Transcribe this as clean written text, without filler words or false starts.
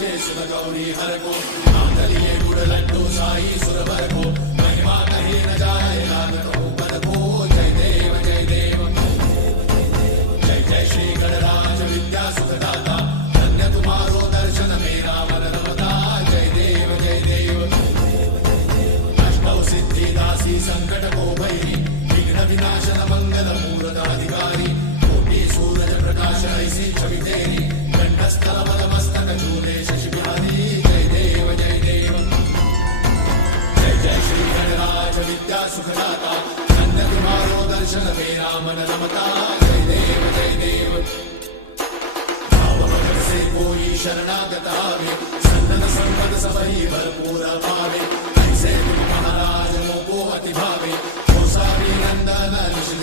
जय सुर गौरी हर को मातलिये गुड़ लड्डू साई सुर भर को महिमा कही न जाए लागत हो पद को जय देव जय देव जय जय श्री गणराज विद्या सुखदाता धन्य तुम्हारो दर्शन मेरा मन रमता जय देव जय देव अष्टौ सिद्धि दासी संकट को भैरी विघ्न विनाशन मंगल मूर्त अधिकारी कोटि सूरज प्रकाश ऐसी छवि तेरी कंठस्थल पदमस्तक झूले शशि बिहारी जय देव जय देव जय जय श्री गणराज विद्या सुखदाता धन्य तुम्हारो दर्शन मेरा मन रमता जय देव जय देव भाव भगत से कोई शरणागत आवे सन्नत संपद सबही भरपूर पावे ऐसे तुम महाराज मोको अति भावे नंदन ऋषि